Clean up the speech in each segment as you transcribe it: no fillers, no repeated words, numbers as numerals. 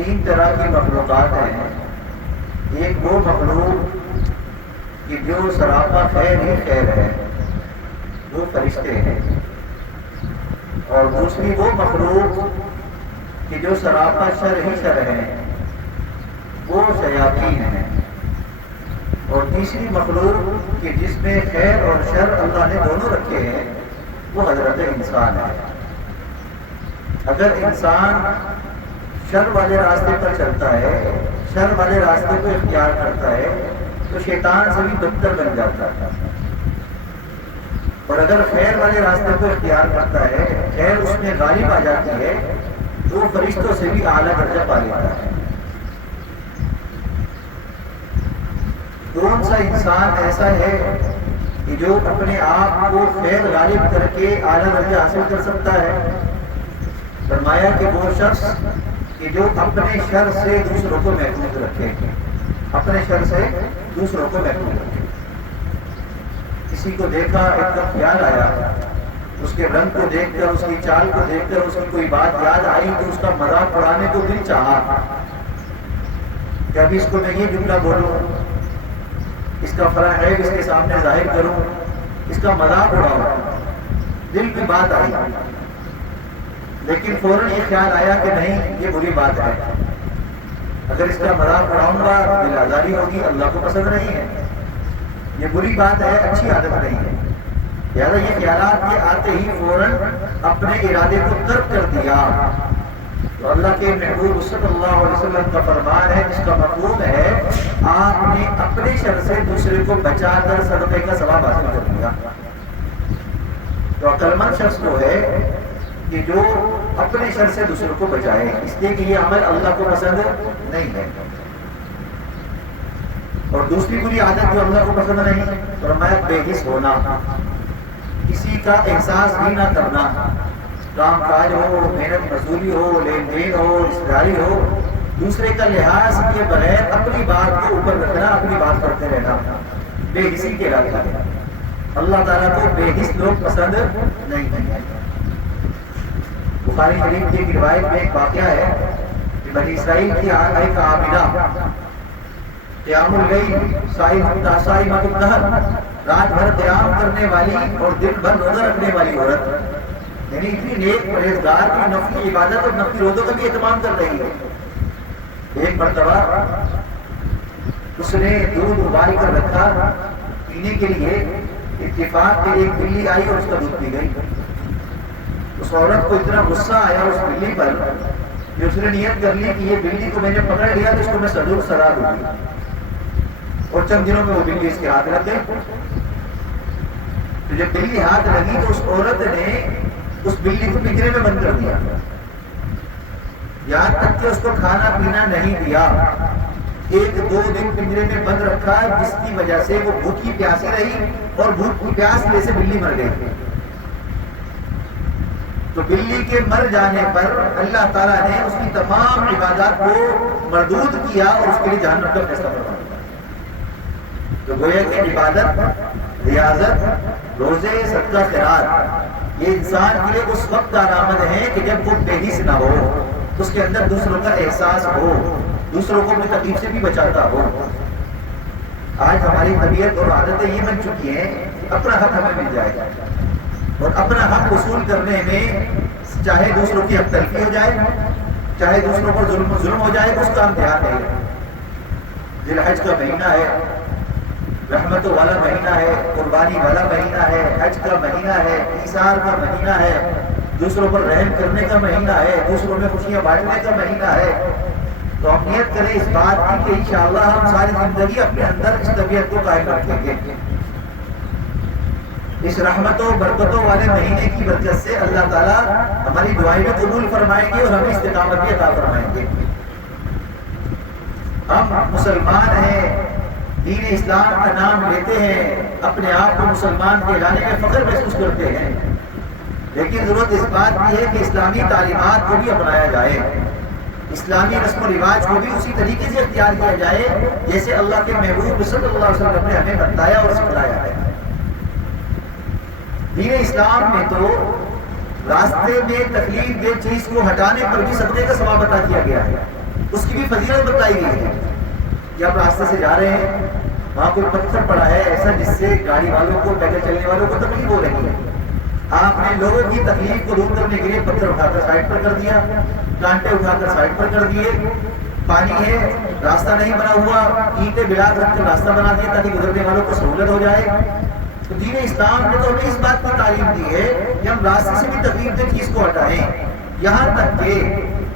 تین طرح کی مخلوقات ہیں. ایک وہ مخلوق کہ جو سراپا خیر ہی خیر ہے، وہ فرشتے ہیں. اور دوسری وہ مخلوق کہ جو سراپا شر ہی شر ہے، وہ شیاطین ہیں. اور تیسری مخلوق کہ جس میں خیر اور شر اللہ نے دونوں رکھے ہیں، وہ حضرت انسان ہے. اگر انسان شر والے راستے پر چلتا ہے، شر والے راستے کو اختیار کرتا ہے، تو شیطان سے بھی بدتر بن جاتا ہے. اور اگر خیر والے راستے کو اختیار کرتا ہے، خیر اس میں غالب آ جاتی ہے، تو وہ فرشتوں سے بھی اعلیٰ درجہ پا لیتا ہے. کون سا انسان ایسا ہے کہ جو اپنے آپ کو خیر غالب کر کے اعلیٰ درجہ حاصل کر سکتا ہے؟ فرمایا کہ وہ شخص کہ جو اپنے شر سے دوسروں کو محفوظ رکھے، اپنے شر سے دوسروں کو محفوظ رکھے. کسی کو دیکھا، ایک دم خیال آیا، اس کے رنگ کو دیکھ کر، اس کی چال کو دیکھ کر اس کی کوئی بات یاد آئی تو اس کا مذاق اڑانے کو دل چاہا کہ ابھی اس کو میں یہ جملہ بولوں، اس کا فلاں عیب اس کے سامنے ظاہر کروں، اس کا مذاق اڑاؤں. دل کی بات آئی، لیکن فوراً یہ خیال آیا کہ نہیں، یہ بری بات ہے. اگر اس کا مذاق اڑاؤں گا دل آزاری ہوگی، اللہ کو پسند نہیں ہے. یہ بری بات ہے، اچھی عادت نہیں ہے. لہٰذا یہ خیالات کے آتے ہی فوراً اپنے ارادے کو ترک کر دیا. تو اللہ کے محبوب صلی اللہ علیہ وسلم کا فرمان ہے، جس کا مفہوم ہے آپ نے اپنے شر سے دوسرے کو بچا کر صدقے کا ثواب حاصل کر لیا. تو عقل مند شخص کو ہے کہ جو اپنے شر سے دوسروں کو بچائے، اس لیے کہ یہ عمل اللہ کو پسند نہیں ہے. اور دوسری بری عادت جو اللہ کو پسند نہیں، فرمایا بے حس ہونا، کسی کا احساس بھی نہ کرنا. کام کاج ہو، محنت مزدوری ہو، لین دین ہو، رشتہ داری ہو، دوسرے کا لحاظ کیے بغیر اپنی بات کو اوپر رکھنا، اپنی بات کرتے رہنا، بے حسی کے علاقہ ہے. اللہ تعالیٰ کو بے حس لوگ پسند نہیں ہے. بخاری شریف کی ایک روایت میں ایک واقعہ ہے کہ بنی اسرائیل کی ایک عابدہ، قیام اللیل، صائمۃ الدہر، رات بھر قیام کرنے والی اور دن بھر روزہ رکھنے والی عورت، یعنی اتنی نیک پرہیزگار کی نفلی عبادت اور نفلی روزوں کا بھی اہتمام کر رہی ہے. ایک مرتبہ اس نے دودھ ابال کر رکھا پینے کے لیے، اتفاق سے ایک بلی آئی اور اس کا دودھ پی گئی. اس عورت کو اتنا غصہ آیا اس بلی پر کہ اس نے نیت کر لی کہ یہ بلی کو میں نے پکڑ لیا تو اس کو میں ضرور سزا دوں گی. اور چند دنوں میں وہ بلی اس کے ہاتھ لگ گئی. تو جب بلی ہاتھ لگی تو اس عورت نے اس بلی کو پنجرے میں بند کر دیا، یہاں تک کہ اس کو کھانا پینا نہیں دیا. ایک دو دن پنجرے میں بند رکھا، جس کی وجہ سے وہ بھوکی پیاسی رہی اور بھوک کی پیاس میں سے بلی مر گئی. تو بلی کے مر جانے پر اللہ تعالیٰ نے اس کی تمام عبادات کو مردود کیا اور اس کے لیے جہنم کا فیصلہ فرما دیا. تو گویا کہ عبادت، ریاضت، روزے، صدقہ خیرات، یہ انسان کے لیے اس وقت کا علامت ہے کہ جب وہ بے حس نہ ہو، اس کے اندر دوسروں کا احساس ہو، دوسروں کو اپنی تکلیف سے بھی بچاتا ہو. آج ہماری طبیعت اور عادتیں یہ بن چکی ہیں کہ اپنا حق ہمیں مل جائے گا، اور اپنا حق وصول کرنے میں چاہے دوسروں کی حق تلفی ہو جائے، چاہے دوسروں پر ظلم ہو جائے، اس کا ہم دھیان نہیں رکھیں. ذی الحج کا مہینہ ہے، رحمتوں والا مہینہ ہے، قربانی والا مہینہ ہے، حج کا مہینہ ہے، ایثار کا مہینہ ہے، دوسروں پر رحم کرنے کا مہینہ ہے، دوسروں میں خوشیاں بانٹنے کا مہینہ ہے. تو ہم نیت کریں اس بات کی کہ انشاءاللہ ہم ساری زندگی اپنے اندر اس طبیعت کو قائم رکھیں گے. اس رحمتوں برکتوں والے مہینے کی برکت سے اللہ تعالیٰ ہماری دعائیں بھی قبول فرمائیں گے اور ہمیں استقامت بھی عطا فرمائیں گے. ہم مسلمان ہیں، دین اسلام کا نام لیتے ہیں، اپنے آپ کو مسلمان کہلانے میں فخر محسوس کرتے ہیں، لیکن ضرورت اس بات کی ہے کہ اسلامی تعلیمات کو بھی اپنایا جائے، اسلامی رسم و رواج کو بھی اسی طریقے سے اختیار کیا جائے جیسے اللہ کے محبوب صلی اللہ علیہ وسلم نے ہمیں بتایا اور سکھلایا ہے. دین اسلام میں تو راستے میں تکلیف دہ چیز کو ہٹانے پر بھی صدقے کا ثواب عطا کیا گیا ہے. اس کی بھی فضیلت بتائی گئی ہے کہ آپ راستے سے جا رہے ہیں، وہاں کوئی پتھر پڑا ہے ایسا جس سے گاڑی والوں کو، پیدل چلنے والوں کو تکلیف ہو رہی ہے، آپ نے لوگوں کی تکلیف کو دور کرنے کے لیے پتھر اٹھا کر سائڈ پر کر دیا، کانٹے اٹھا کر سائڈ پر کر دیے، پانی ہے راستہ نہیں بنا ہوا، اینٹیں بلا کر رکھ کر راستہ بنا دیا تاکہ گزرنے والوں کو سہولت ہو جائے۔ تو دین اسلام نے تو ہمیں اس بات کی تعلیم دی ہے کہ ہم راستے سے بھی تکلیف دہ چیز کو ہٹائیں، یہاں تک کہ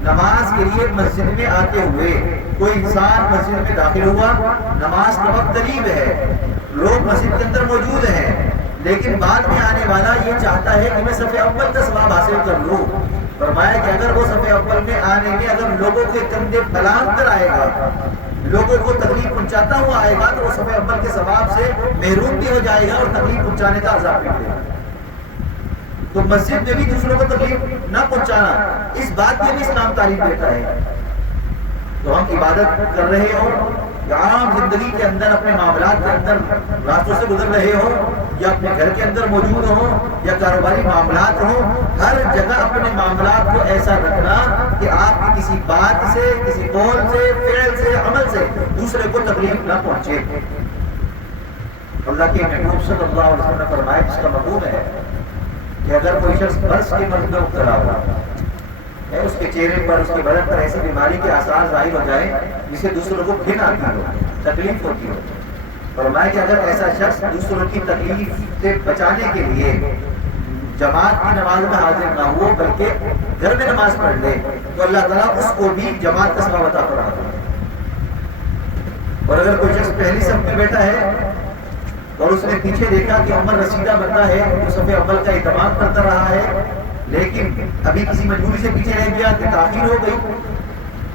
نماز کے لیے مسجد میں آتے ہوئے کوئی انسان مسجد میں داخل ہوا، نماز کا وقت قریب ہے، لوگ مسجد کے اندر موجود ہیں، لیکن بعد میں آنے والا یہ چاہتا ہے کہ میں صف اول کا ثواب حاصل کر لوں۔ فرمایا کہ اگر وہ صف اول میں آنے میں اگر لوگوں کے کندھے پھلانگ کر آئے گا، لوگوں کو تکلیف پہنچاتا ہوا آئے گا، تو وہ صف اول کے ثواب سے محروم بھی ہو جائے گا اور تکلیف پہنچانے کا عذاب بھی دے گا۔ تو مسجد میں بھی دوسروں کو تکلیف نہ پہنچانا، اس بات کی بھی اسلام تعلیم دیتا ہے۔ تو ہم عبادت کر رہے ہوں یا عام زندگی کے اندر اپنے معاملات کے اندر راستوں سے گزر رہے ہوں، یا اپنے گھر کے اندر موجود ہوں یا کاروباری معاملات ہوں، ہر جگہ اپنے معاملات کو ایسا رکھنا کہ آپ کی کسی بات سے، کسی قول سے، فعل سے، عمل سے دوسرے کو تکلیف نہ پہنچے۔ اللہ کے محبوب صلی اللہ علیہ وسلم نے فرمایا، جس کا مفہوم ہے کہ اگر کوئی شخص برس کے مرض میں مبتلا ہوا ہے، اس کے چہرے پر، اس کے بدن پر ایسی بیماری کے آثار ظاہر ہو جائیں جسے دوسروں کو پھر آتی ہو، تکلیف ہوتی ہو، فرمایا کہ اگر ایسا شخص دوسروں کی تکلیف سے بچانے کے لیے جماعت کی نماز میں حاضر نہ ہو بلکہ گھر میں نماز پڑھ لے تو اللہ تعالیٰ اس کو بھی جماعت کا ثواب عطا فرماتا ہے۔ اور اگر کوئی شخص پہلی صف میں بیٹھا ہے اور اس نے پیچھے دیکھا کہ عمر رسیدہ بندہ ہے جو صف اول کا اہتمام کرتا رہا ہے، لیکن ابھی کسی مجبوری سے پیچھے رہ گیا کہ تاخیر ہو گئی،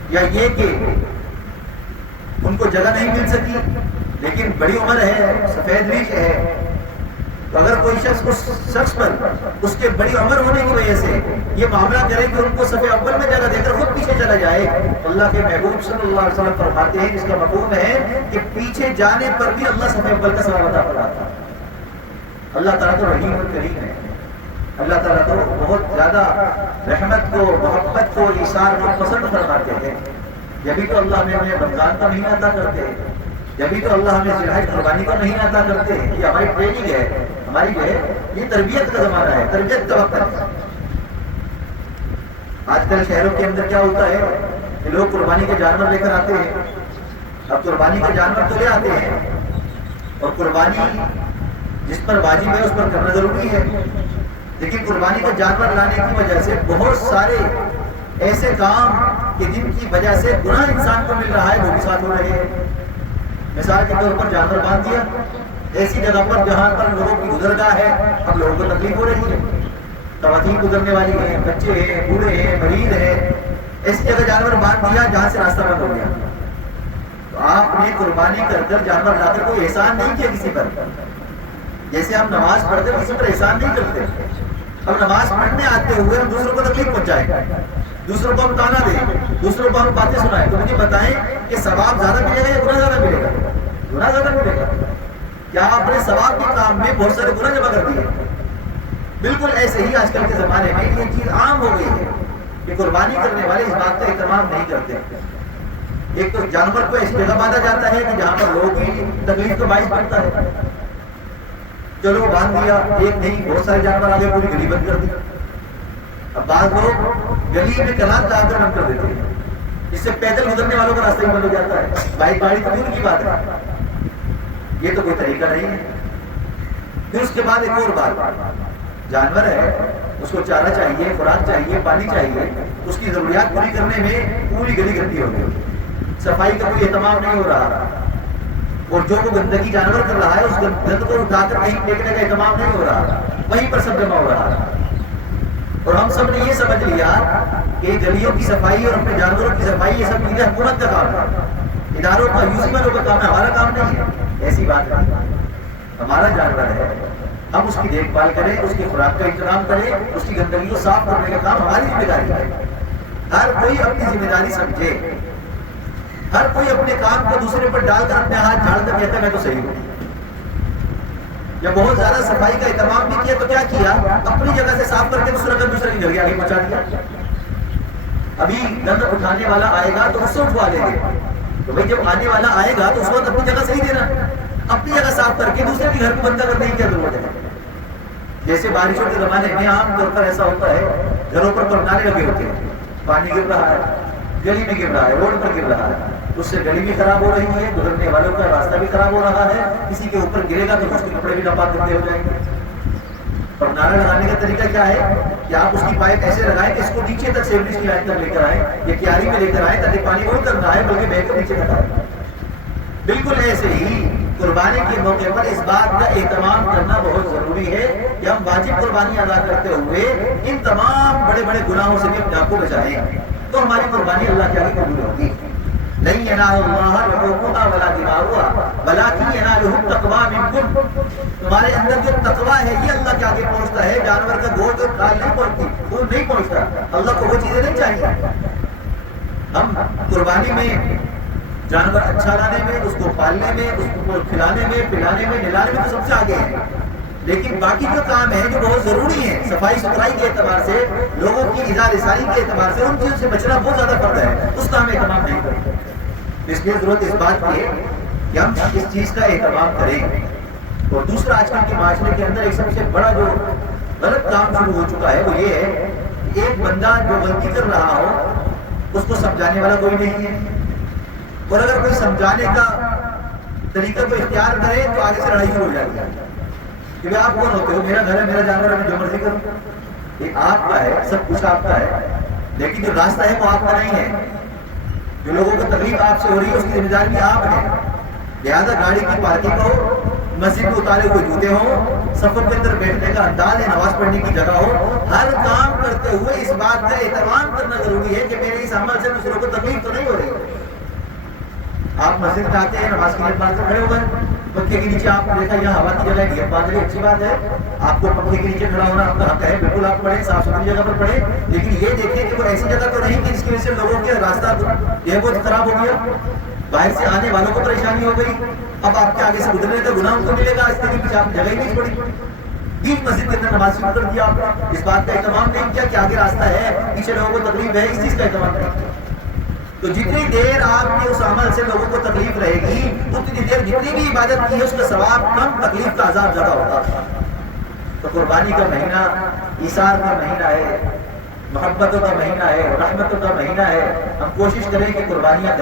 یا یہ کہ ان کو جگہ نہیں مل سکی لیکن بڑی عمر ہے، سفید ریش ہے، تو اگر کوئی شخص اس شخص پر اس کے بڑی عمر ہونے کی وجہ سے یہ معاملہ کرے کہ ان کو صف اول میں جگہ دے کر خود پیچھے چلا جائے، اللہ کے محبوب صلی اللہ علیہ وسلم فرماتے ہیں، جس کا مفہوم ہے کہ پیچھے جانے پر بھی اللہ صف اول کا ثواب عطا فرماتا ہے۔ اللہ تعالیٰ تو رحیم الکریم ہے، اللہ تعالیٰ تو بہت زیادہ رحمت کو، محبت کو، ایثار کو پسند فرماتے ہیں۔ جبھی تو اللہ ہمیں رمضان کا مہینہ عطا کرتے ہیں، جبھی تو اللہ ہمیں ذی الحج قربانی کا مہینہ عطا کرتے ہیں۔ یہ ہماری ٹریننگ ہے، ہماری جو ہے یہ تربیت کا زمانہ ہے، تربیت کا وقت ہے۔ آج کل شہروں کے اندر کیا ہوتا ہے کہ لوگ قربانی کے جانور لے کر آتے ہیں، اب قربانی کے جانور تو لے آتے ہیں اور قربانی جس پر واجب ہے اس پر کرنا ضروری ہے، لیکن قربانی کا جانور لانے کی وجہ سے بہت سارے ایسے کام کہ جن کی وجہ سے گناہ انسان کو مل رہا ہے وہ بھی ساتھ ہو رہے ہیں۔ مثال کے طور پر جانور باندھ دیا ایسی جگہ پر جہاں پر لوگوں کی گزرگاہ ہے، اب لوگوں کو تکلیف ہو رہی ہے، خواتین گزرنے والی ہیں، بچے ہیں، بوڑھے ہیں، مریض ہیں، ایسی جگہ جانور باندھ دیا جہاں سے راستہ بند ہو گیا۔ تو آپ نے قربانی کر کر جانور لا کر کوئی احسان نہیں کیا کسی پر، جیسے ہم نماز پڑھتے کسی پر احسان نہیں کرتے۔ اب نماز پڑھنے آتے ہوئے ہم دوسروں کو تکلیف پہنچائیں، دوسروں کو ہم تانا دیں، دوسروں کو ہم باتیں سنائیں، تو مجھے بتائیں کہ ثواب زیادہ ملے گا یا گناہ زیادہ ملے گا؟ گناہ زیادہ ملے گا۔ کیا آپ نے ثواب کے کام میں بہت سارے گناہ جمع کر دیے؟ بالکل ایسے ہی آج کل کے زمانے میں یہ چیز عام ہو گئی ہے کہ قربانی کرنے والے اس بات کا اہتمام نہیں کرتے۔ ایک تو جانور کو اس جگہ باندھا جاتا ہے کہ جہاں پر لوگوں کی تکلیف کا باعث بنتا ہے، چلو باندھ دیا، ایک نہیں بہت سارے جانور آگے پوری گلی بند کر دی۔ اب بعض لوگ گلی میں کلات لا کر بند کر دیتے ہیں، اس سے پیدل گزرنے والوں کا راستہ ہی بند ہو جاتا ہے، بائک گاڑی تو دور کی بات ہے، یہ تو کوئی طریقہ نہیں ہے۔ پھر اس کے بعد ایک اور بات، جانور ہے اس کو چارہ چاہیے، خوراک چاہیے، پانی چاہیے، اس کی ضروریات پوری کرنے میں پوری گلی گندی ہو گئی، صفائی کا کوئی اہتمام نہیں ہو رہا، اور جو وہ گندگی جانور کر رہا ہے اس گند کو اٹھا کر کہیں پھینکنے کا اہتمام نہیں ہو رہا، وہیں پر سب جمع ہو رہا ہے۔ اور ہم سب نے یہ سمجھ لیا کہ گلیوں کی صفائی اور اپنے جانوروں کی صفائی یہ سب چیزیں حکومت کا کام ہے، اداروں کا، یوسی والوں کا کام ہے، ہمارا کام نہیں ہے۔ ایسی بات نہیں، ہمارا جانور ہے، ہم اس کی دیکھ بھال کریں، اس کی خوراک کا انتظام کریں، اس کی گندگی کو صاف کرنے کا کام ہماری ذمہ داری ہے۔ ہر کوئی اپنی ذمہ داری سمجھے، ہر کوئی اپنے کام کو دوسرے پر ڈال کر اپنے ہاتھ جھاڑ کر کہتا ہے میں تو صحیح ہوں۔ جب بہت زیادہ صفائی کا اہتمام بھی کیا تو کیا کیا؟ اپنی جگہ سے صاف کر کے دوسرے کے گھر کے آگے پہنچا دیا۔ ابھی گند اٹھانے والا آئے گا تو اس سے اٹھوا لیں گے، تو بھائی جب آنے والا آئے گا تو اس وقت اپنی جگہ صحیح دینا، اپنی جگہ صاف کر کے دوسرے کے گھر کو گندا کرنے کی کیا ضرورت ہے؟ جیسے بارشوں کے زمانے میں عام طور پر ایسا ہوتا ہے، گھروں پر نالے لگے ہوتے ہیں، پانی گر رہا ہے، گلی میں گر رہا ہے، روڈ پر گر رہا ہے، اس سے گلی بھی خراب ہو رہی ہے، گزرنے والوں کا راستہ بھی خراب ہو رہا ہے، کسی کے اوپر گرے گا تو اس کے کپڑے بھی ناپاک گندے ہو جائیں گے۔ اور نالا لگانے کا طریقہ کیا ہے کہ آپ اس کی پائپ ایسے لگائیں کہ اس کو نیچے تک سیوریج کی لائن تک لے کر آئیں، یا کیاری میں لے کر آئیں، تاکہ پانی وہ کرنا ہے بلکہ بہہ کر نیچے تک آئے۔ بالکل ایسے ہی قربانی کے موقع پر اس بات کا اہتمام کرنا بہت ضروری ہے کہ ہم واجب قربانی ادا کرتے ہوئے ان تمام بڑے بڑے گناہوں سے بھی اپنے آپ کو بچائیں، تو ہماری قربانی اللہ کے آگے قبول ہوگی۔ نہیں ینال اللہ لحومها ولا دماؤها ولکن ینالہ التقوی منکم، تمہارے اندر جو تقوی ہے یہ اللہ کے آگے پہنچتا ہے، جانور کا گوشت اور کھال نہیں پہنچتی، خون نہیں پہنچتا، اللہ کو وہ چیزیں نہیں چاہیے۔ ہم قربانی میں جانور اچھا لانے میں، اس کو پالنے میں، اس کو کھلانے میں، پلانے میں، نہلانے میں تو سب سے آگے ہیں، لیکن باقی جو کام ہے جو بہت ضروری ہے، صفائی ستھرائی کے اعتبار سے، لوگوں کی ایذا رسائی کے اعتبار سے، ان چیزوں سے بچنا بہت زیادہ فرض ہے، اس کا ہم اہتمام نہیں کرتے۔ اس لیے ضرورت اس بات کی ہے کہ ہم اس چیز کا اہتمام کریں۔ اور دوسرا آج کل کے معاشرے کے اندر ایک سب سے بڑا جو غلط کام شروع ہو چکا ہے وہ یہ ہے کہ ایک بندہ جو غلطی کر رہا ہو اس کو سمجھانے والا کوئی نہیں ہے، اور اگر کوئی سمجھانے کا طریقہ کو اختیار کرے تو آگے سے لڑائی شروع ہو جاتی ہے کہ آپ کون ہوتے ہو، میرا گھر ہے، میرا جانور ہے، جو مرضی کروں، یہ آپ کا ہے، سب کچھ آپ کا ہے، لیکن جو راستہ ہے وہ آپ کا نہیں ہے، جو لوگوں کو تکلیف آپ سے ہو رہی ہے اس کی ذمہ داری بھی آپ ہے۔ لہٰذا گاڑی کی پارکنگ ہو، مسجد میں اتارے ہوئے جوتے ہوں، سفر کے اندر بیٹھنے کا انداز ہے، نماز پڑھنے کی جگہ ہو، ہر کام کرتے ہوئے اس بات کا اہتمام کرنا ضروری ہے کہ میرے اس عمل سے دوسروں کو تکلیف تو نہیں ہو رہی۔ آپ مسجد جاتے ہیں، نماز کے لیے پاس کھڑے ہو گئے، پنکھے کے نیچے آپ نے دیکھا یہاں ہوا کی جگہ ہے، بات ہے، اچھی بات ہے، آپ کو پنکھے کے نیچے کھڑا ہونا آپ کا حق ہے، بالکل آپ پڑھیں، صاف ستھری جگہ پر پڑھیں، لیکن یہ دیکھیں کہ وہ ایسی جگہ تو نہیں کہ جس کی وجہ سے لوگوں کے راستہ جو ہے وہ خراب ہو گیا، باہر سے آنے والوں کو پریشانی ہو گئی، اب آپ کے آگے سے گزرنے کا گناہ ان کو ملے گا، اس کے لیے پیچھے آپ جگہ ہی نہیں پڑی، بیچ مسجد کے اندر نماز شروع کر دیا آپ نے، اس بات کا اہتمام نہیں کیا کہ آگے راستہ ہے، پیچھے لوگوں کو تکلیف ہے، اس چیز کا اہتمام نہیں کیا۔ تو جتنی دیر آپ کے اس عمل سے لوگوں کو تکلیف رہے گی اتنی دیر جتنی بھی عبادت کی ہے اس کا ثواب کم، تکلیف کا عذاب زیادہ ہوگا۔ تو قربانی کا مہینہ ایثار کا مہینہ ہے، محبتوں کا مہینہ ہے، رحمتوں کا مہینہ ہے، ہم کوشش کریں کہ قربانیاں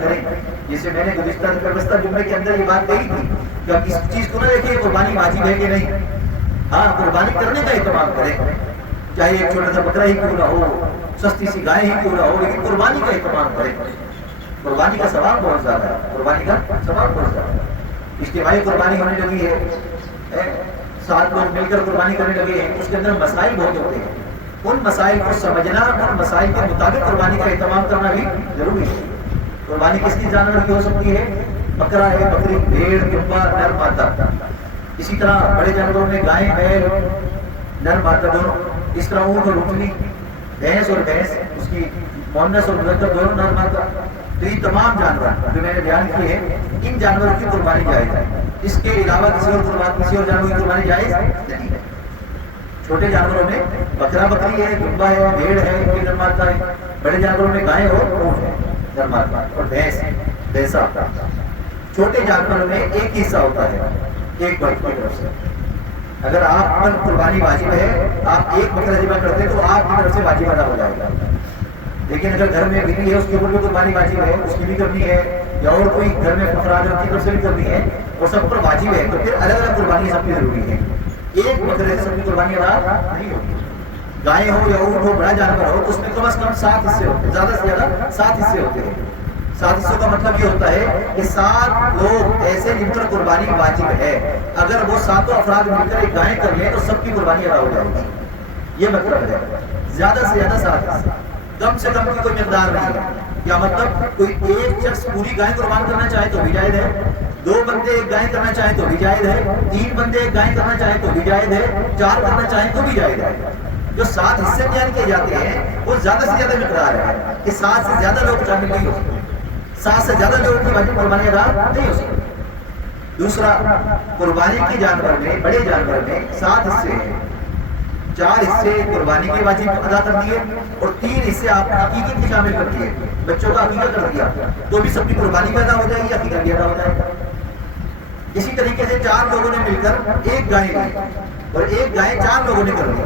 کریں۔ جسے میں نے گزشتہ جمعے کے اندر یہ بات کہی تھی کہ آپ اس چیز کو نہ دیکھیں قربانی واجب ہے کہ نہیں، ہاں قربانی کرنے کا اہتمام کریں، چاہے ایک چھوٹا سا بکرا ہی کیوں نہ ہو، سستی سی گائے ہی کیوں نہ ہو، لیکن قربانی کا اہتمام کریں۔ قربانی کا ثواب بہت زیادہ ہے، قربانی کا ثواب بہت زیادہ ہے۔ اجتماعی قربانی ہونے لگی ہے، 7 لوگ مل کر قربانی کرنے لگے ہیں، اس کے اندر مسائل بہت ہوتے ہیں، ان مسائل کو سمجھنا، ان مسائل کے مطابق قربانی کا اہتمام کرنا بھی ضروری ہے۔ قربانی کس کی جانور کی ہو سکتی ہے؟ بکرا ہے، بکری، بھیڑ، دمبا، نر مادہ۔ اسی طرح بڑے جانوروں میں گائے، بیل، نر مادہ دونوں، اس طرح اونٹ اور اونٹنی، بھینس اور بھینس، اس کی مؤنث اور مذکر دونوں نر مادہ۔ تو یہ تمام جانور جو میں نے بیان کیے ہیں ان جانوروں کی قربانی جائز ہے، اس کے علاوہ کسی اور جانور کی قربانی جائز نہیں ہے۔ چھوٹے جانوروں میں بکرا بکری ہے، دمبا ہے، بھیڑ ہے، یہ نر مادہ ہے، بڑے جانوروں میں گائے اور اونٹ ہے نر مادہ، اور بھینس بھینسا ہوتا ہے۔ چھوٹے جانوروں میں ایک حصہ ہوتا ہے ایک بکرے کی طرف سے، اگر آپ پر قربانی واجب ہے، آپ ایک بکرا ذبح کرتے ہیں تو آپ کی طرف سے واجب ادا ہو جائے گا، لیکن اگر گھر میں بیوی ہے اس کے اوپر بھی قربانی واجب ہے، اس کی بھی کرنی ہے، یا اور کوئی گھر میں افراد ہے ان کی طرف سے بھی کرنی ہے، اور سب پر واجب ہے، تو پھر الگ الگ قربانی سب کی ضروری ہے، ایک بکرے سے سب کی قربانی ادا نہیں ہوتی۔ گائے ہو یا اونٹ ہو، بڑا جانور ہو، اس میں کم از کم 7 حصے ہوتے ہیں، زیادہ سے زیادہ 7 حصے ہوتے ہیں۔ 7 حصوں کا مطلب یہ ہوتا ہے کہ 7 لوگ ایسے جن پر قربانی واجب ہے، اگر وہ 7 افراد مل کر ایک گائے کر لیں تو سب کی قربانی ادا ہو جائے گی، یہ مطلب ہے۔ زیادہ سے زیادہ 7 حصے، کم سے کم کی کوئی مقدار نہیں ہے۔ کیا مطلب کوئی ایک شخص پوری گائے قربان کرنا چاہے تو بھی جائز ہے، 2 بندے ایک گائے کرنا چاہیں تو بھی جائز ہے، 3 بندے ایک گائے کرنا چاہیں تو بھی جائز ہے، 4 کرنا چاہیں تو بھی جائز ہے۔ جو 7 حصے بیان کیے جاتے ہیں وہ زیادہ سے زیادہ مقدار ہے کہ 7 سے زیادہ لوگ شامل نہیں ہو سکتے، 7 سے زیادہ لوگوں کی واجب قربانی ادا نہیں ہو سکتی۔ دوسرا، قربانی کے جانور میں، بڑے جانور میں 7 حصے ہیں، 4 حصے قربانی کے واجب ادا کر دیے، اور 3 حصے آپ نے عقیقت میں شامل کر دیے، بچوں کا عقیقہ کر دیا، تو بھی سب کی قربانی پیدا ہو جائے گی، عقیقہ بھی ادا ہو جائے گا۔ اسی طریقے سے 4 لوگوں نے مل کر ایک گائے لی اور ایک گائے 4 لوگوں نے کر لی،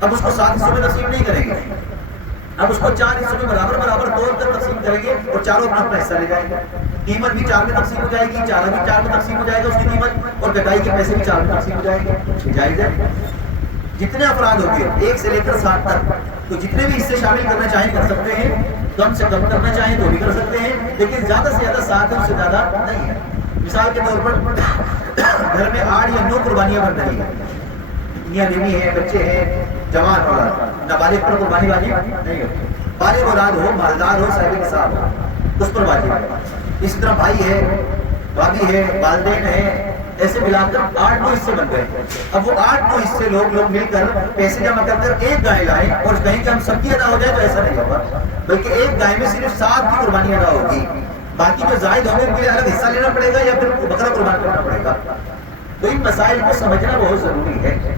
اب اس کو 7 حصوں میں تقسیم نہیں کریں گے، اب اس کو 4 حصوں میں برابر برابر توڑ کر تقسیم کریں گے اور چاروں اپنا اپنا حصہ لے جائیں گے۔ قیمت بھی 4 میں تقسیم ہو جائے گی، چارہ بھی 4 میں تقسیم ہو جائے گا اس کی قیمت، اور کٹائی کے پیسے بھی 4 میں تقسیم ہو جائیں گے۔ جائز ہے؟ جتنے افراد ہوں گے 1 سے لے کر 7 تک، تو جتنے بھی حصے شامل کرنا چاہیں کر سکتے ہیں، کم سے کم کرنا چاہیں تو بھی کر سکتے ہیں، لیکن زیادہ سے زیادہ 7 ہے، اس سے زیادہ نہیں ہے۔ مثال کے طور پر گھر میں 8 یا 9 قربانیاں بن رہی ہیں، میاں بیوی ہیں، بچے ہیں، جوان اولاد، نابالغ پر قربانی واجب نہیں ہوتی، بالغ اولاد ہو، مالدار ہو، صاحب نصاب ہو، اس پر واجب ہے۔ اس طرح بھائی ہے، بھابھی ہے، والدین ہیں، ایسے ملا کر 8-9 حصے بن گئے۔ اب وہ 8-9 حصے لوگ مل کر پیسے جمع کر کر ایک گائے لائیں اور کہیں کہ ہم سب کی ادا ہو جائے، تو ایسا نہیں ہوگا، بلکہ ایک گائے میں صرف 7 کی قربانی ادا ہوگی، باقی جو زائد ہوں گے ان کے لیے الگ حصہ لینا پڑے گا یا پھر بکرا قربان کرنا پڑے گا۔ تو ان مسائل کو سمجھنا بہت ضروری ہے۔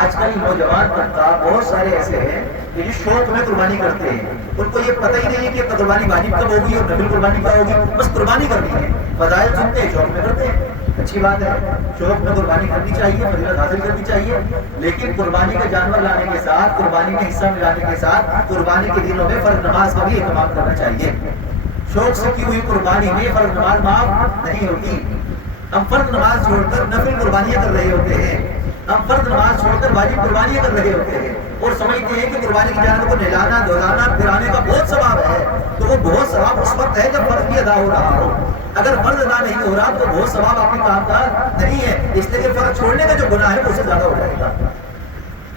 آج کل نوجوان طبقہ بہت سارے ایسے ہیں کہ جو شوق میں قربانی کرتے ہیں، ان کو یہ پتہ ہی نہیں ہے کہ قربانی واجب کب ہوگی اور نفل قربانی کب ہوگی، بس قربانی کرنی ہے، فضائل سنتے ہیں، شوق میں کرتے ہیں، اچھی بات ہے، شوق میں قربانی کرنی چاہیے، فضیلت حاصل کرنی چاہیے، لیکن قربانی کا جانور لانے کے ساتھ، قربانی میں حصہ ملانے کے ساتھ، قربانی کے دنوں میں فرض نماز کا بھی اہتمام کرنا چاہیے۔ شوق سے کی ہوئی قربانی میں فرض نماز معاف نہیں ہوتی۔ ہم فرض نماز چھوڑ کر نفل قربانیاں کر رہے ہوتے ہیں، ہم فرض نماز چھوڑ کر واجب قربانیاں کر رہے ہوتے ہیں اور سمجھتے ہیں کہ قربانی کے جانور کو نہلانا، دھلانا، پھرانے کا بہت ثواب ہے، تو وہ بہت ثواب اس وقت ہے جب فرض بھی ادا ہو رہا ہو۔ اگر فرض ادا نہیں ہو رہا تو بہت ثواب آپ کے کام کا نہیں ہے، اس لیے کہ فرض چھوڑنے کا جو گناہ ہے وہ اس سے زیادہ ہو جائے گا۔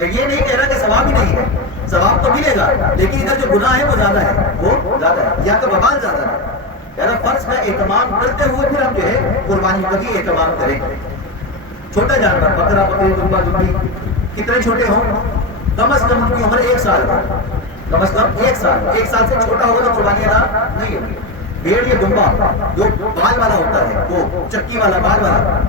یہ نہیں کہہ رہا کہ ثواب ہی نہیں ہے، ثواب تو ملے گا، لیکن ادھر جو گناہ ہے وہ زیادہ ہے، وہ زیادہ ہے، یا تو وبال زیادہ ہے۔ یعنی فرض کا اہتمام کرتے ہوئے پھر ہم جو ہے قربانی کا بھی اہتمام کریں۔ چھوٹا جانور، بکرا، بکری، دمبا، دمبی، کتنے چھوٹے ہوں، کم از کم ان کی عمر 1 سال ہو، کم از کم 1 سال، 1 سال سے چھوٹا ہوگا تو قربانی ادا نہیں ہوگی۔ بھیڑ یا دمبا جو بال والا ہوتا ہے، وہ چکی والا بال والا،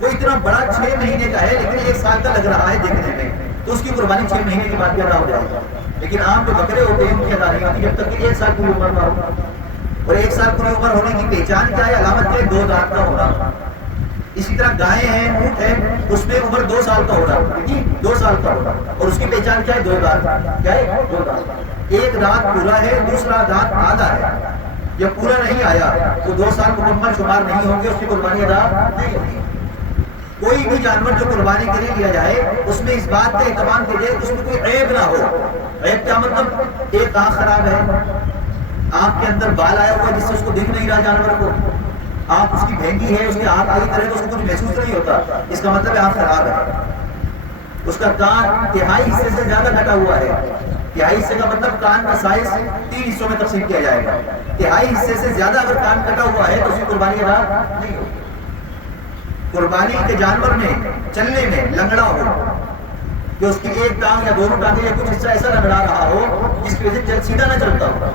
وہ اتنا بڑا 6 مہینے کا ہے لیکن 1 سال کا لگ رہا ہے دیکھنے میں، تو اس کی قربانی 6 مہینے کے بعد بھی ادا ہو جائے گا۔ لیکن عام جو بکرے ہوتے ہیں ان کی ادا نہیں ہوتی جب تک کہ 1 سال کی عمر نہ ہو، اور 1 سال کی عمر ہونے کی پہچان کیا ہے، علامت کیا ہے، 2 دانت کا ہونا۔ اسی طرح گائے ہیں، اونٹ ہے، اس میں عمر 2 سال کا ہونا، 2 سال کا ہونا، اور اس کی پہچان کیا ہے، 2 دانت، کیا ہے، 2 دانت۔ ایک دانت پورا ہے، دوسرا دانت آدھا ہے، جب پورا نہیں آیا تو 2 سال مکمل شمار نہیں ہوں گے، اس کی قربانی ادا نہیں ہوگی۔ کوئی بھی جانور جو قربانی کے لیے لیا جائے اس میں اس بات کا اہتمام کیجیے کہ اس میں کوئی عیب نہ ہو۔ عیب کیا مطلب، ایک آنکھ خراب ہے، آنکھ کے اندر بال آیا ہوا جس سے اس کو دکھ نہیں رہا جانور کو، آنکھ اس کی بھینگی ہے، اس کے ہاتھ آگے کرے تو اس کو کچھ محسوس نہیں ہوتا، اس کا مطلب ہے آنکھ خراب ہے۔ اس کا کان 1/3 حصے سے زیادہ کٹا ہوا ہے، 1/3 حصے کا مطلب کان کا سائز 3 حصوں میں تقسیم کیا جائے گا، 1/3 حصے سے زیادہ اگر کان کٹا ہوا ہے تو اس کی قربانی ادا نہیں ہوگی۔ قربانی کے جانور میں چلنے میں لنگڑا ہو، کہ اس کی ایک ٹانگ یا دونوں ٹانگیں یا کچھ حصہ ایسا لنگڑا رہا ہو جس کی وجہ سے سیدھا نہ چلتا ہو،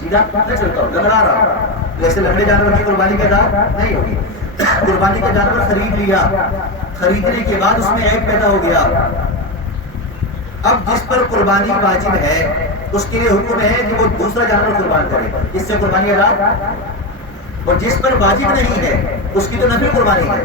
سیدھا نہ چلتا ہو، لنگڑا رہا ہو، جیسے لنگڑے جانور کی قربانی کے ادا نہیں ہوگی۔ قربانی کا جانور خرید لیا، خریدنے کے بعد اس میں عیب پیدا ہو گیا، اب جس پر قربانی واجب ہے اس کے لیے حکم ہے کہ وہ دوسرا جانور قربان کرے، اس سے قربانی ادا، اور جس پر واجب نہیں ہے اس کی تو نفل قربانی ہے،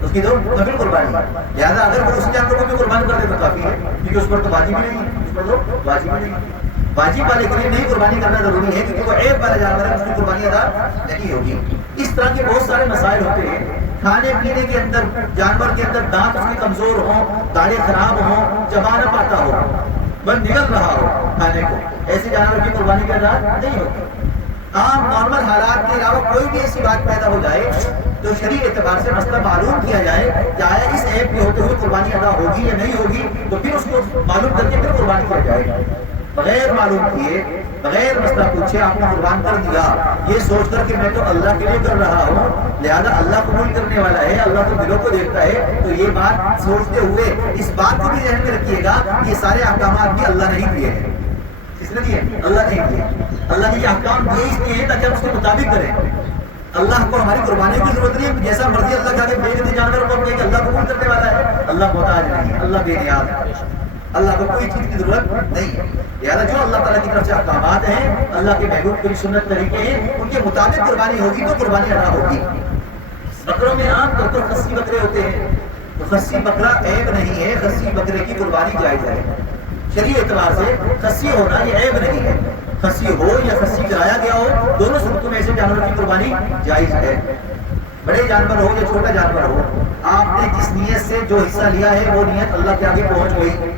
اس کی تو نفل قربانی ہے، لہٰذا اگر وہ اس جانور کو بھی قربان کر دے تو کافی ہے، کیونکہ اس پر تو واجب ہی نہیں ہے، اس پر تو واجب ہی نہیں ہے۔ واجب والے کے لیے نہیں قربانی کرنا ضروری ہے کیونکہ وہ عیب والا جانور ہے، اس کی قربانی ادا نہیں ہوگی۔ اس طرح کے بہت سارے مسائل ہوتے ہیں، کھانے پینے کے اندر جانور کے اندر دانت اس کے کمزور ہوں، داڑھی خراب ہوں، چبا نہ پاتا ہو، بس نگل رہا ہو کھانے کو، ایسے جانور کی قربانی کا ادا نہیں ہوگی۔ عام نارمل حالات کے علاوہ کوئی بھی ایسی بات پیدا ہو جائے تو شرعی اعتبار سے مسئلہ معلوم کیا جائے کہ آیا اس عیب کے ہوتے ہوئے قربانی ادا ہوگی یا نہیں ہوگی، تو پھر اس کو معلوم کر کے پھر قربانی کیا جائے۔ بغیر معلوم کیے، بغیر مسئلہ پوچھے آپ نے قربان کر دیا، یہ سوچ کر کہ میں تو اللہ کے لیے کر رہا ہوں لہذا اللہ قبول کرنے والا ہے، اللہ تو دلوں کو دیکھتا ہے، تو یہ بات سوچتے ہوئے اس بات کو بھی ذہن میں رکھیے گا یہ سارے احکامات بھی اللہ نہیں دیے ہیں، کس نے دیے؟ اللہ نہیں دیے۔ اللہ نے یہ احکام دیے اس لیے تاکہ ہم اس کے مطابق کریں۔ اللہ کو ہماری قربانی کی ضرورت نہیں ہے، جیسا مرضی اللہ کا دے بھیج دے جانور کو، کہ اللہ قبول کرنے والا ہے، اللہ محتاج نہیں ہے، اللہ بے نیاز ہے۔ اللہ کو کوئی چیز کی ضرورت نہیں ہے. لہٰذا جو اللہ تعالیٰ کی طرف سے احکامات ہیں، اللہ کے محبوب کی سنت طریقے ہیں، ان کے مطابق قربانی ہوگی تو قربانی ادا ہوگی. بکروں میں عام طور پر خصی بکرے ہوتے ہیں، تو خصی بکرا عیب نہیں ہے، خصی بکرے کی قربانی جائز ہے. شرعی اعتبار سے خصی ہونا یہ عیب نہیں ہے. خصی ہو یا خصی کرایا گیا ہو، دونوں صورتوں میں ایسے جانور کی قربانی جائز ہے. بڑے جانور ہو یا چھوٹا جانور ہو، آپ نے جس نیت سے جو حصہ لیا ہے وہ نیت اللہ کے آگے پہنچ گئی،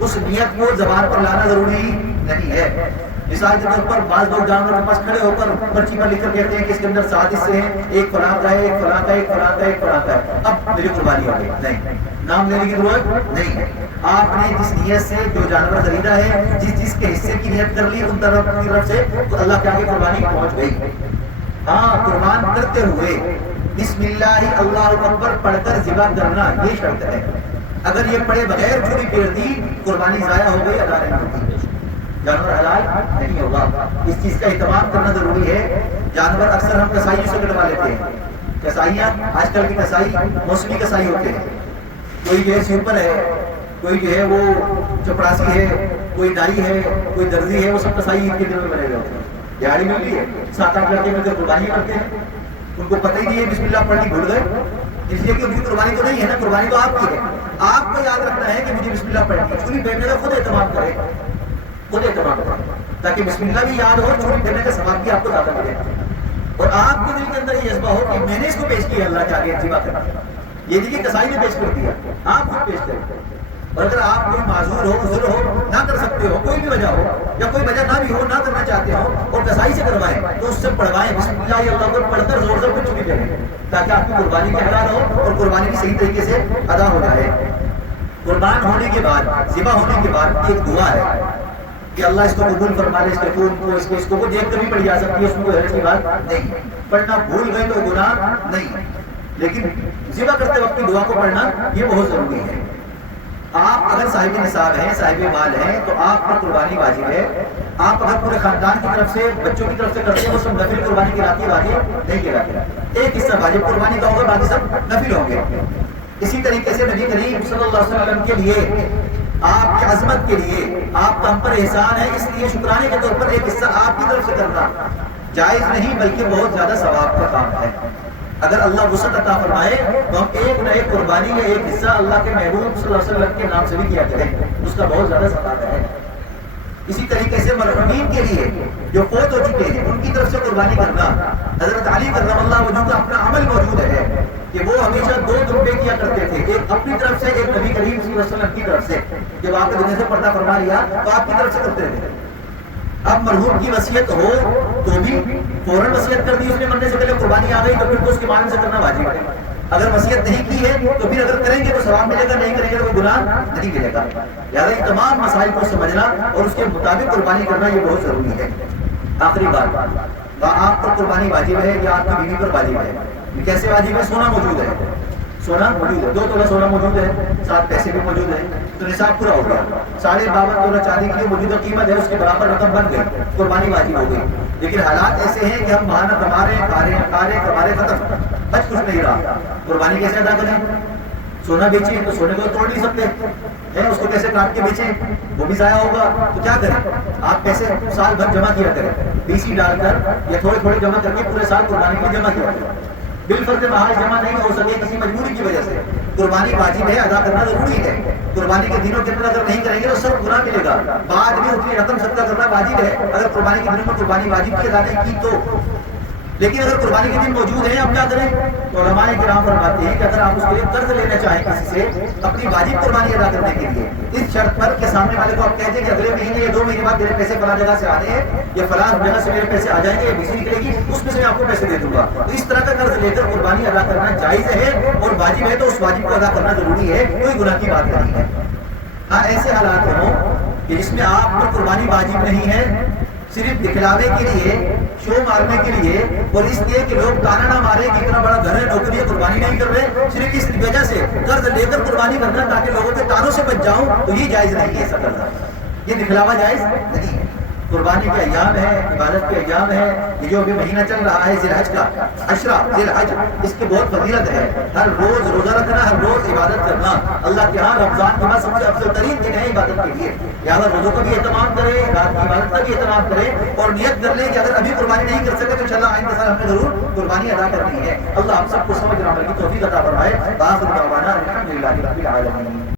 اس نیت کو زبان پر لانا ضروری نہیں ہے. مثال کے طور پر بعض لوگ جانور کے پاس کھڑے ہو کر پرچی پر لکھ کر کہتے ہیں کہ اس کے اندر 7 حصے ہیں، ایک فلاں کا ہے، ایک فلاں کا ہے، ایک فلاں کا ہے، ایک فلاں کا ہے، اب میری قربانی ہو گئی. نہیں، نام لینے کی ضرورت نہیں ہے. آپ نے جس نیت سے جو جانور خریدا ہے، جس کے حصے کی نیت کر لی، ان طرف سے تو اللہ کے آگے قربانی پہنچ گئی. ہاں، قربان کرتے ہوئے بسم اللہ اللہ اکبر پڑھ کر ذبح کرنا یہ شرط ہے. اگر یہ پڑھے بغیر چھری پھیر دی، قربانی ضائع ہو گئی، ادا نہیں ہوگی، جانور حلال نہیں ہوگا. اس چیز کا اہتمام کرنا ضروری ہے. جانور اکثر ہم کسائیوں سے کٹوا لیتے ہیں. کسائیاں آج کل کی کسائی موسمی کسائی ہوتے ہیں. کوئی جو ہے سیوپر ہے، کوئی جو ہے وہ چپڑاسی ہے، کوئی نائی ہے، کوئی درزی ہے، وہ سب کسائی عید کے دن میں بنے ہوئے ہوتے ہیں. دیہڑی میں بھی ہے، 7-8 لڑکے مل کر قربانیاں کرتے ہیں. ان کو پتہ ہی نہیں ہے بسم اللہ پڑھنی بھول گئے، اس لیے کہ ان کی قربانی تو نہیں ہے نا، قربانی تو آپ کی ہے. آپ کو یاد رکھنا ہے کہ مجھے بسم اللہ پڑھنی ہے. چھری پھیرنے کا خود اہتمام کرے، خود اہتمام کرے، تاکہ بسم اللہ بھی یاد ہو، چھری پھیرنے کا ثواب بھی آپ کو زیادہ ملے. اور آپ کے دل کے اندر یہ جذبہ ہو کہ میں نے اس کو پیش کیا اللہ کے آگے ذبح کرنا. یہ دیکھیے کسائی نے پیش کر دیا، آپ خود پیش کریں. اور اگر آپ کوئی معذور ہو، عذر ہو، نہ کر سکتے ہو، کوئی بھی وجہ ہو یا کوئی وجہ نہ بھی ہو، نہ کرنا چاہتے ہو اور کسائی سے کروائیں تو اس سے پڑھوائیں. بسم اللہ اللہ کو پڑھ کر زور سے کچھ بھی کریں تاکہ آپ کی قربانی بھی حلال ہو اور قربانی بھی صحیح طریقے سے ادا ہو جائے. قربان ہونے کے بعد، ذبح ہونے کے بعد ایک دعا ہے کہ اللہ اس کو قبول فرما لے، اس کے خون کو، اس کو دیکھ کر بھی پڑھی جا سکتی ہے، اس میں کوئی حرج کی بات نہیں. پڑھنا بھول گئے تو گناہ نہیں، لیکن ذبح کرتے وقت دعا کو پڑھنا یہ بہت ضروری ہے. آپ اگر صاحب نصاب ہیں، صاحب مال ہیں، تو آپ پر قربانی واجب ہے. آپ اگر پورے خاندان کی طرف سے، بچوں کی طرف سے کرتے ہیں، وہ سب نفل قربانی کراتی ہے، واجب نہیں کراتی. ایک حصہ واجب قربانی کا ہوگا، باقی سب نفل ہوں گے. اسی طریقے سے نبی کریم صلی اللہ علیہ وسلم کے لیے، آپ کی عظمت کے لیے، آپ کا ہم پر احسان ہے، اس لیے شکرانے کے طور پر ایک حصہ آپ کی طرف سے کرنا جائز نہیں، بلکہ بہت زیادہ ثواب کا کام ہے. اگر اللہ وسعت عطا فرمائے تو ہم ایک نہ ایک قربانی یا ایک حصہ اللہ کے محبوب صلی اللہ علیہ وسلم کے نام سے بھی کیا کریں، اس کا بہت زیادہ ثواب ہے. اسی طریقے سے مرحومین کے لیے جو فوت ہو چکے ہیں، ان کی طرف سے قربانی کرنا، حضرت علی کرم اللہ وجہہ کا اپنا عمل موجود ہے کہ وہ ہمیشہ 2 تحفے کیا کرتے تھے، ایک اپنی طرف سے، ایک نبی کریم صلی اللہ علیہ وسلم کی طرف سے. جب آپ نے دنیا سے پردہ فرما لیا تو آپ کی طرف سے کرتے تھے. اب مرحوم کی وصیت ہو تو بھی فوراً وصیت کر دی، اس نے مرنے سے پہلے قربانی آ گئی تو پھر تو اس کے معنی سے کرنا واجب ہے. اگر وصیت نہیں کی ہے تو پھر اگر کریں گے تو ثواب ملے گا، نہیں کریں گے تو کوئی گناہ نہیں ملے گا. لہٰذا یہ تمام مسائل کو سمجھنا اور اس کے مطابق قربانی کرنا یہ بہت ضروری ہے. آخری بات، آپ پر قربانی واجب ہے یا آپ کی بیوی پر واجب ہے؟ کیسے واجب ہے؟ سونا موجود ہے، سونا موجود ہے، 2 تولہ سونا موجود ہے، ساتھ پیسے بھی موجود ہیں، تو نصاب پورا ہو گیا. 52.5 تولہ چاندی کی موجودہ قیمت ہے، اس کے برابر رقم بن گئی، قربانی واجب ہو گئی. لیکن حالات ایسے ہیں کہ ہم بہانہ کما رہے ہیں، کھا رہے ہیں، کما رہے ختم، بچ کچھ نہیں رہا. قربانی کیسے ادا کریں؟ سونا بیچیں تو سونے کو توڑ نہیں سکتے، اس کو کیسے کاٹ کے بیچیں؟ وہ بھی ضائع ہوگا. تو کیا کریں؟ آپ پیسے سال بھر جمع کیا کریں، BC ڈال کر یا تھوڑے تھوڑے جمع کر کے پورے سال قربانی کے لیے جمع کیا کریں. بالفرض محال جمع نہیں ہو سکے کسی مجبوری کی وجہ سے، قربانی واجب ہے، ادا کرنا ضروری ہے. قربانی کے دنوں کے اندر اگر نہیں کریں گے تو سب گناہ ملے گا. بعد میں اتنی رقم صدقہ کرنا واجب ہے اگر قربانی کے دنوں میں قربانی واجب کی ادا نہیں کی تو. لیکن اگر قربانی کے دن موجود ہیں، اب کیا کریں؟ تو علماء کرام فرماتے ہیں کہ اگر آپ اس کے لیے قرض لینا چاہیں کسی سے اپنی واجب قربانی ادا کرنے کے لیے، اس شرط پر کہ سامنے والے کو آپ کہہ دیں کہ اگلے مہینے یا 2 مہینے بعد میرے پیسے فلاں جگہ سے آنے ہیں یا فلاں جگہ سے میرے پیسے آ جائیں گے یا بجلی نکلے گی، اس میں سے میں آپ کو پیسے دے دوں گا. تو اس طرح کا قرض لے کر قربانی ادا کرنا جائز ہے اور واجب ہے، تو اس واجب کو ادا کرنا ضروری ہے، کوئی گناہ کی بات نہیں ہے. ہاں ایسے حالات ہوں کہ جس میں آپ پر قربانی واجب نہیں ہے، صرف دکھلاوے کے لیے، شو مارنے کے لیے، اور اس لیے کہ لوگ تانا نہ مارے کہ اتنا بڑا گھر ہے، نوکری ہے، قربانی نہیں کر رہے، صرف اس وجہ سے قرض لے کر قربانی کرنا تاکہ لوگوں کے تانوں سے بچ جاؤں، تو یہ جائز نہیں ہے. ایسا قرض، یہ دکھلاوا جائز نہیں ہے. قربانی کے ایام ہے، عبادت کے ایام ہے. یہ جو ابھی مہینہ چل رہا ہے ذی الحج کا، عشرہ ذی الحج، اس کی بہت فضیلت ہے. ہر روز روزہ رکھنا، ہر روز عبادت کرنا. اللہ کے ہاں رمضان کے بعد سب سے افضل ترین دن ہے عبادت کے لیے. لہٰذا روزوں کا بھی اہتمام کرے، رات کی عبادت کا بھی اہتمام کرے، اور نیت کر لیں کہ اگر ابھی قربانی نہیں کر سکے تو انشاءاللہ آئندہ سال ہم نے ضرور قربانی ادا کرنی ہے. اللہ ہم سب کو سمجھ عمل کی توفیق عطا فرمائے. آخر دعوانا الحمدللہ رب العالمین.